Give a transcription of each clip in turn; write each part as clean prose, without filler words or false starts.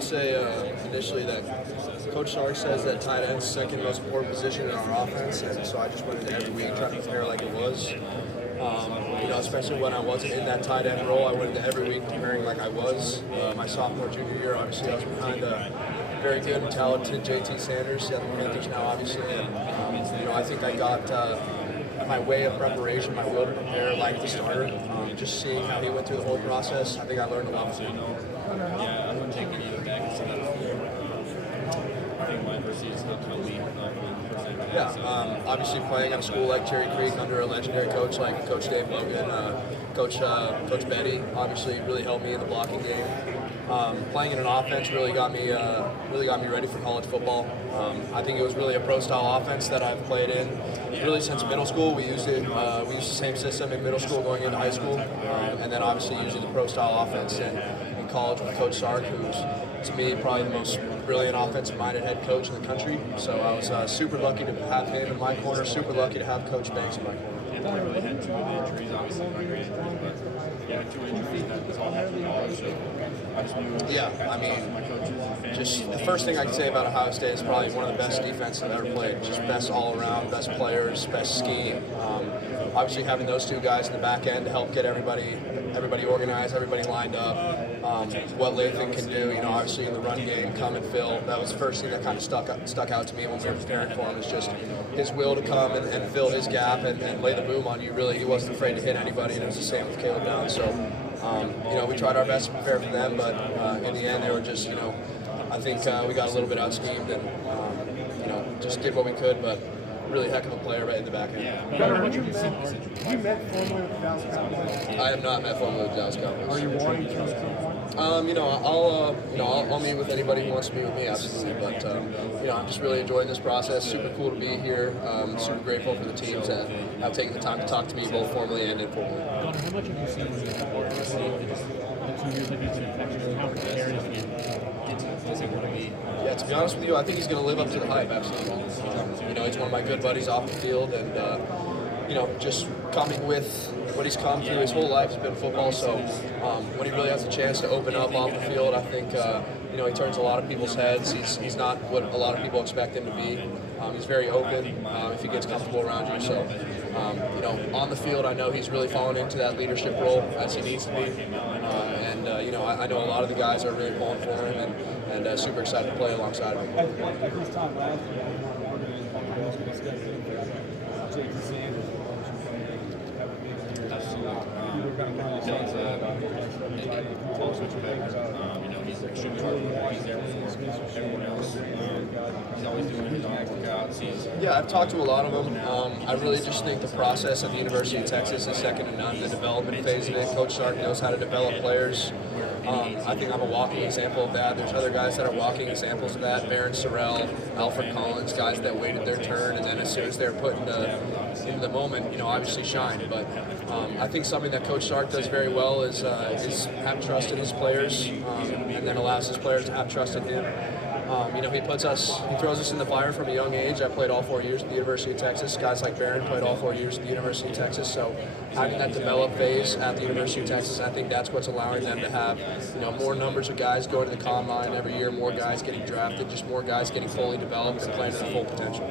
would say initially that Coach Sark says that tight end's second most important position in our offense, and so I just went into every week trying to prepare like it was. Especially when I wasn't in that tight end role, I went into every week preparing like I was. My sophomore, junior year, obviously I was behind a very good and talented JT Sanders, the other Panthers now, obviously. And, I think I got my way of preparation, my will to prepare like the starter. Just seeing how he went through the whole process, I think I learned a lot from him. Yeah, I'm taking you back instead of I think my first season helped me. Yeah, obviously playing at a school like Cherry Creek under a legendary coach like Coach Dave Logan, Coach Betty, obviously really helped me in the blocking game. Playing in an offense really got me ready for college football. I think it was really a pro-style offense that I've played in really since middle school. We used it. We used the same system in middle school going into high school, and then obviously using the pro-style offense in college with Coach Sark, who's to me probably the most brilliant offensive-minded head coach in the country. So I was super lucky to have him in my corner. Super lucky to have Coach Banks in my corner. I really had two of the injuries, obviously not great injuries, but yeah, two injuries that was all happening in college. So I just knew. Yeah, I mean, just the first thing I can say about Ohio State is probably one of the best defenses I've ever played. Just best all around, best players, best scheme. Obviously, having those two guys in the back end to help get everybody organized, everybody lined up. What Lathan can do, obviously in the run game, come and fill. That was the first thing that kind of stuck out to me when we were preparing for him. Is just his will to come and fill his gap and lay the boom on you. Really, he wasn't afraid to hit anybody, and it was the same with Caleb Downs. So, we tried our best to prepare for them, but in the end, they were just, I think we got a little bit out schemed and, just did what we could, but really heck of a player right in the back end. Have you met formally with the Dallas Cowboys? I have not met formally with the Dallas Cowboys. Are you wanting to? I'll meet with anybody who wants to meet with me, absolutely. But I'm just really enjoying this process. Super cool to be here. Super grateful for the teams that have taken the time to talk to me both formally and informally. Gunnar, how much have you seen when you received the 2 years that he's been infectious, and how prepared is he? Yeah, to be honest with you, I think he's going to live up to the hype, absolutely. He's one of my good buddies off the field, and just coming with what he's come through his whole life has been football. So when he really has a chance to open up off the field, I think he turns a lot of people's heads. He's not what a lot of people expect him to be. He's very open if he gets comfortable around you. So on the field, I know he's really fallen into that leadership role as he needs to be. I know a lot of the guys are really pulling for him and super excited to play alongside him. He's extremely hard to work. He's there for everyone else. He's always doing his own workouts. Yeah, I've talked to a lot of them. I really just think the process at the University of Texas is second to none. The development phase of it, Coach Sark knows how to develop players. I think I'm a walking example of that. There's other guys that are walking examples of that. Baron Sorrell, Alfred Collins, guys that waited their turn, and then as soon as they're put into the moment, obviously shined. But I think something that Coach Sark does very well is have trust in his players, and then allows his players to have trust in him. He throws us in the fire from a young age. I played all 4 years at the University of Texas. Guys like Barron played all 4 years at the University of Texas. So having that develop phase at the University of Texas, I think that's what's allowing them to have, more numbers of guys going to the combine every year, more guys getting drafted, just more guys getting fully developed and playing to their full potential.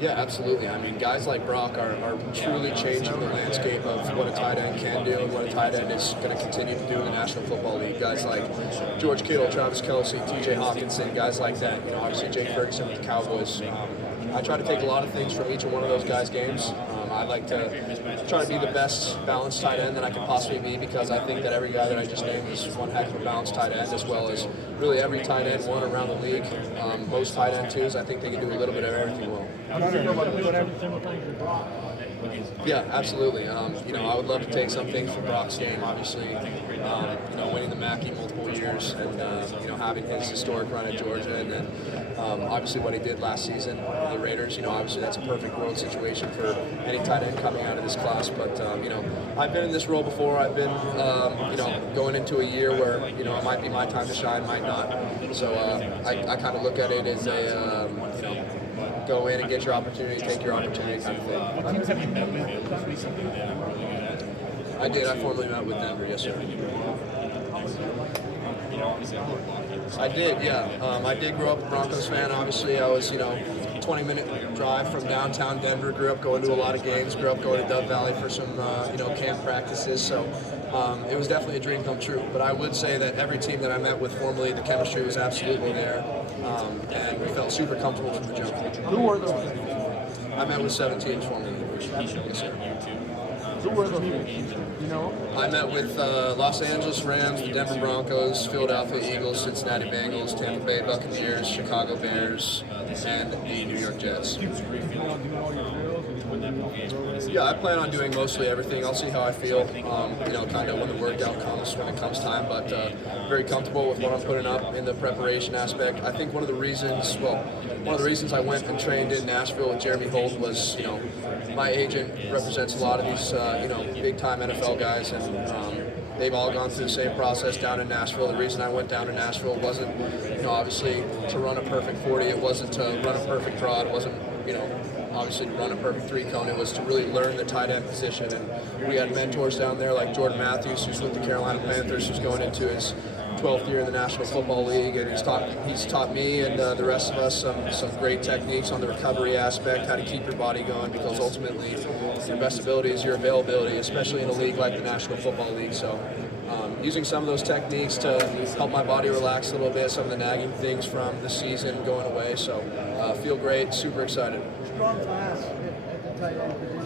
Yeah, absolutely. I mean, guys like Brock are truly changing the landscape of what a tight end can do and what a tight end is going to continue to do in the National Football League. Guys like George Kittle, Travis Kelce, T.J. Hawkinson, guys like that. Obviously Jake Ferguson with the Cowboys. I try to take a lot of things from each one of those guys' games. I like to try to be the best balanced tight end that I can possibly be, because I think that every guy that I just named is one heck of a balanced tight end, as well as really every tight end one around the league. Most tight end twos, I think they can do a little bit of everything well. Yeah, absolutely. I would love to take some things from Brock's game, obviously, winning the Mackey multiple years and, having his historic run at Georgia, and then obviously what he did last season with the Raiders. Obviously that's a perfect world situation for any tight end coming out of this class. But, I've been in this role before. I've been, going into a year where, it might be my time to shine, might not. So I kind of look at it as a, go in and get your opportunity, take your opportunity kind of thing. What teams have you met with this week? Something that I'm really good at. I did. I formally met with Denver, yes, sir. You know, obviously I'm blocking. I did, yeah. I did grow up a Broncos fan. Obviously, I was, 20-minute drive from downtown Denver. Grew up going to a lot of games. Grew up going to Dove Valley for some, camp practices. So it was definitely a dream come true. But I would say that every team that I met with formally, the chemistry was absolutely there, and we felt super comfortable from the jump. Who were those? I met with 17 formally. Yes, sir. Who were those teams? You know? I met with Los Angeles Rams, the Denver Broncos, Philadelphia Eagles, Cincinnati Bengals, Tampa Bay Buccaneers, Chicago Bears, and the New York Jets. Yeah, I plan on doing mostly everything. I'll see how I feel, kind of when the workout comes, when it comes time, but very comfortable with what I'm putting up in the preparation aspect. I think one of the reasons I went and trained in Nashville with Jeremy Holt was, my agent represents a lot of these, big-time NFL guys, and they've all gone through the same process down in Nashville. The reason I went down to Nashville wasn't, obviously to run a perfect 40. It wasn't to run a perfect draw. It wasn't, obviously to run a perfect 3-cone. It was to really learn the tight end position. And we had mentors down there like Jordan Matthews, who's with the Carolina Panthers, who's going into his 12th year in the National Football League, and he's taught me and the rest of us some great techniques on the recovery aspect, how to keep your body going, because ultimately your best ability is your availability, especially in a league like the National Football League. So using some of those techniques to help my body relax a little bit, some of the nagging things from the season going away. So feel great, super excited. Strong class at the tight end position.